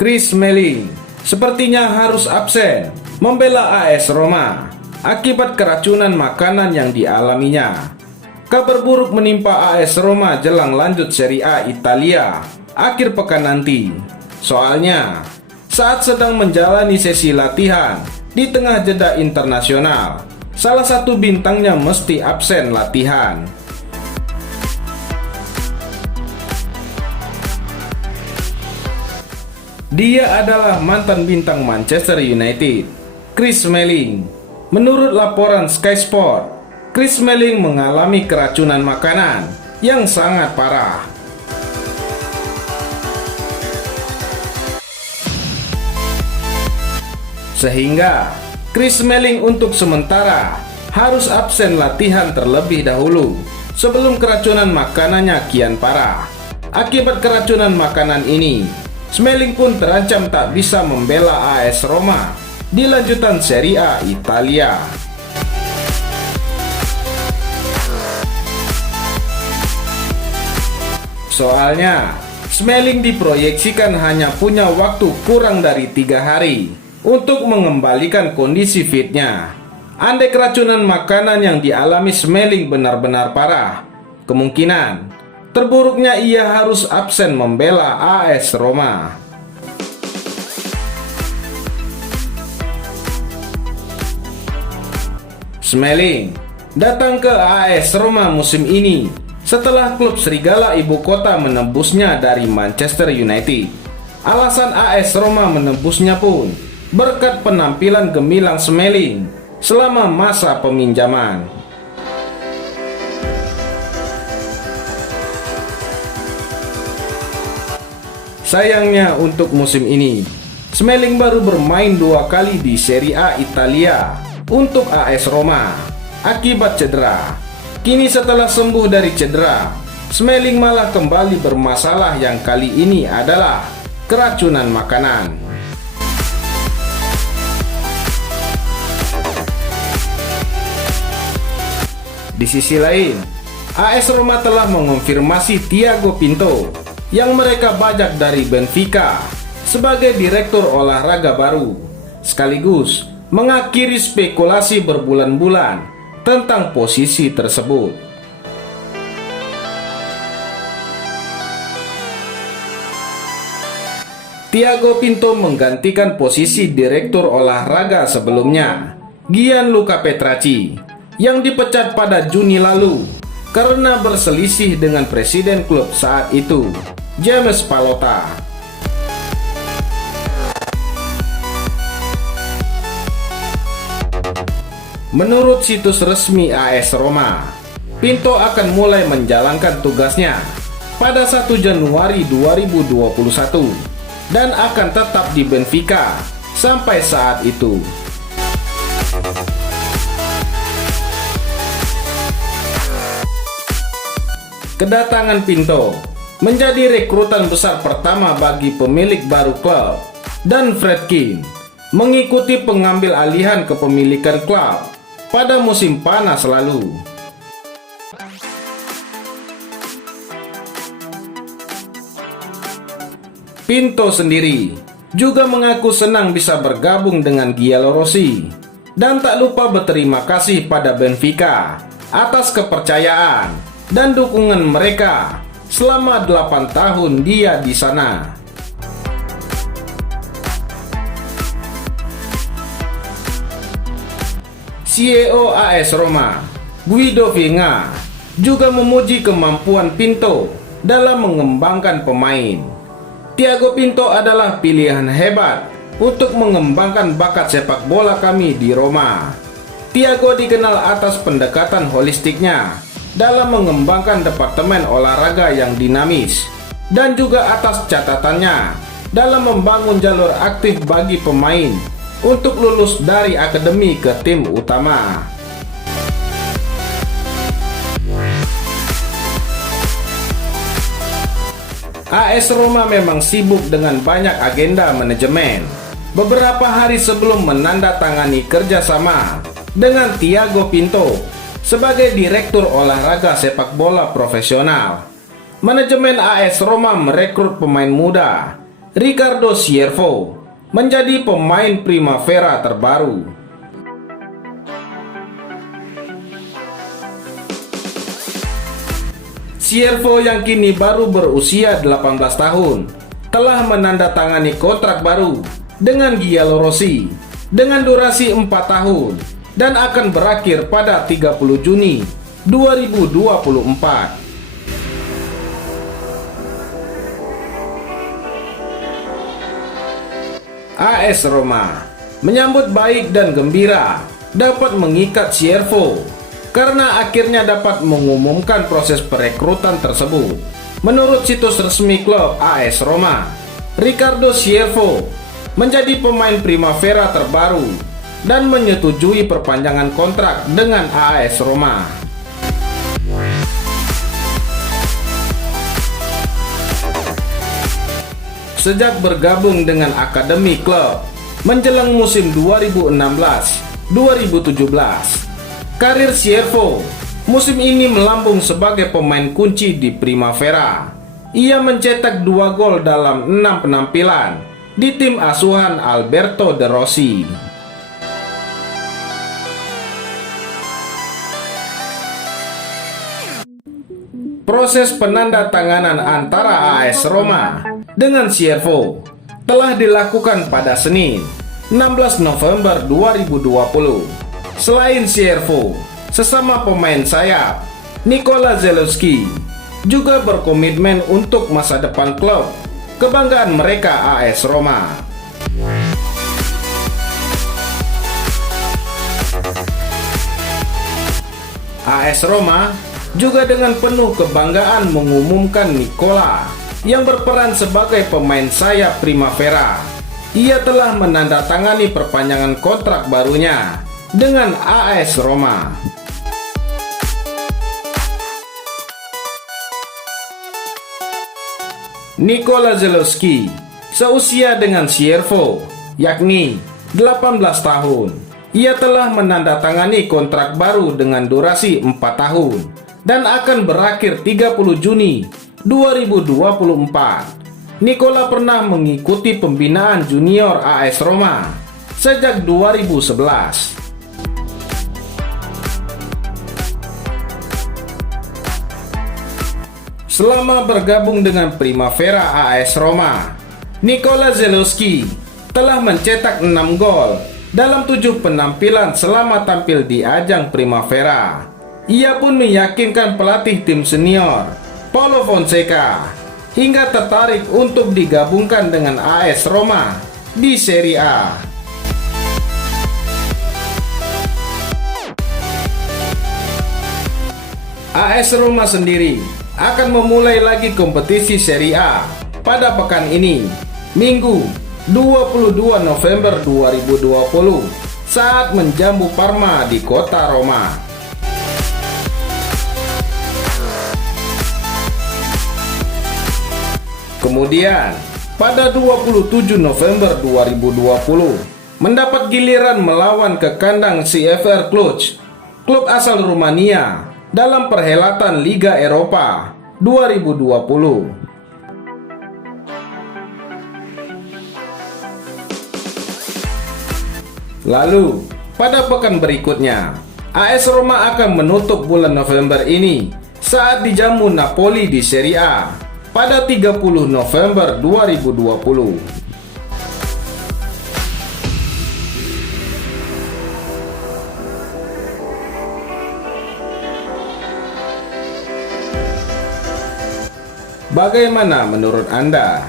Chris Smalling sepertinya harus absen membela AS Roma akibat keracunan makanan yang dialaminya. Kabar buruk menimpa AS Roma jelang lanjut Serie A Italia akhir pekan nanti. Soalnya, saat sedang menjalani sesi latihan di tengah jeda internasional, salah satu bintangnya mesti absen latihan. Dia adalah mantan bintang Manchester United, Chris Smalling. Menurut laporan Sky Sport, Chris Smalling mengalami keracunan makanan yang sangat parah. Sehingga Chris Smalling untuk sementara harus absen latihan terlebih dahulu sebelum keracunan makanannya kian parah. Akibat keracunan makanan ini, Smalling pun terancam tak bisa membela AS Roma di lanjutan Serie A Italia. Soalnya, Smalling diproyeksikan hanya punya waktu kurang dari 3 hari untuk mengembalikan kondisi fitnya. Andai keracunan makanan yang dialami Smalling benar-benar parah, kemungkinan terburuknya ia harus absen membela AS Roma. Smalling datang ke AS Roma musim ini setelah klub serigala ibu kota menebusnya dari Manchester United. Alasan AS Roma menebusnya pun berkat penampilan gemilang Smalling selama masa peminjaman. Sayangnya untuk musim ini, Smalling baru bermain 2 kali di Serie A Italia untuk AS Roma akibat cedera. Kini setelah sembuh dari cedera, Smalling malah kembali bermasalah yang kali ini adalah keracunan makanan. Di sisi lain, AS Roma telah mengonfirmasi Thiago Pinto yang mereka bajak dari Benfica sebagai direktur olahraga baru, sekaligus mengakhiri spekulasi berbulan-bulan tentang posisi tersebut. Thiago Pinto menggantikan posisi direktur olahraga sebelumnya, Gianluca Petracci, yang dipecat pada Juni lalu karena berselisih dengan presiden klub saat itu, James Pallotta. Menurut situs resmi AS Roma, Pinto akan mulai menjalankan tugasnya pada 1 Januari 2021 dan akan tetap di Benfica sampai saat itu. Kedatangan Pinto menjadi rekrutan besar pertama bagi pemilik baru klub, dan Friedkin mengikuti pengambil alihan kepemilikan klub pada musim panas lalu. Pinto sendiri juga mengaku senang bisa bergabung dengan Giallorossi dan tak lupa berterima kasih pada Benfica atas kepercayaan dan dukungan mereka selama 8 tahun dia di sana. CEO AS Roma, Guido Vinga, juga memuji kemampuan Pinto dalam mengembangkan pemain. Thiago Pinto adalah pilihan hebat untuk mengembangkan bakat sepak bola kami di Roma. Thiago dikenal atas pendekatan holistiknya dalam mengembangkan departemen olahraga yang dinamis, dan juga atas catatannya dalam membangun jalur aktif bagi pemain untuk lulus dari akademi ke tim utama. AS Roma memang sibuk dengan banyak agenda manajemen. Beberapa hari sebelum menandatangani kerjasama dengan Thiago Pinto, sebagai Direktur Olahraga Sepak Bola Profesional. Manajemen AS Roma merekrut pemain muda, Ricardo Siervo, menjadi pemain Primavera terbaru. Siervo yang kini baru berusia 18 tahun telah menandatangani kontrak baru dengan Giallorossi dengan durasi 4 tahun dan akan berakhir pada 30 Juni 2024. AS Roma menyambut baik dan gembira dapat mengikat Siervo karena akhirnya dapat mengumumkan proses perekrutan tersebut. Menurut situs resmi klub AS Roma, Ricardo Siervo menjadi pemain Primavera terbaru dan menyetujui perpanjangan kontrak dengan AS Roma. Sejak bergabung dengan akademi klub menjelang musim 2016-2017, karir Siervo musim ini melambung sebagai pemain kunci di Primavera. Ia mencetak 2 gol dalam 6 penampilan di tim asuhan Alberto De Rossi. Proses penandatanganan antara AS Roma dengan Siervo telah dilakukan pada Senin, 16 November 2020. Selain Siervo, sesama pemain sayap, Nikola Zalewski juga berkomitmen untuk masa depan klub kebanggaan mereka AS Roma. AS Roma juga dengan penuh kebanggaan mengumumkan Nikola yang berperan sebagai pemain sayap Primavera. Ia telah menandatangani perpanjangan kontrak barunya dengan AS Roma. Nikola Zalewski seusia dengan Siervo, yakni 18 tahun. Ia telah menandatangani kontrak baru dengan durasi 4 tahun dan akan berakhir 30 Juni 2024. Nikola pernah mengikuti pembinaan junior AS Roma sejak 2011. Selama bergabung dengan Primavera AS Roma, Nikola Zalewski telah mencetak 6 gol dalam 7 penampilan selama tampil di ajang Primavera. Ia pun meyakinkan pelatih tim senior, Paulo Fonseca, hingga tertarik untuk digabungkan dengan AS Roma di Serie A. AS Roma sendiri akan memulai lagi kompetisi Serie A pada pekan ini, Minggu 22 November 2020, saat menjamu Parma di kota Roma. Kemudian, pada 27 November 2020, mendapat giliran melawan ke kandang CFR Cluj, klub asal Rumania, dalam perhelatan Liga Eropa 2020. Lalu, pada pekan berikutnya, AS Roma akan menutup bulan November ini saat dijamu Napoli di Serie A pada 30 November 2020. Bagaimana menurut Anda?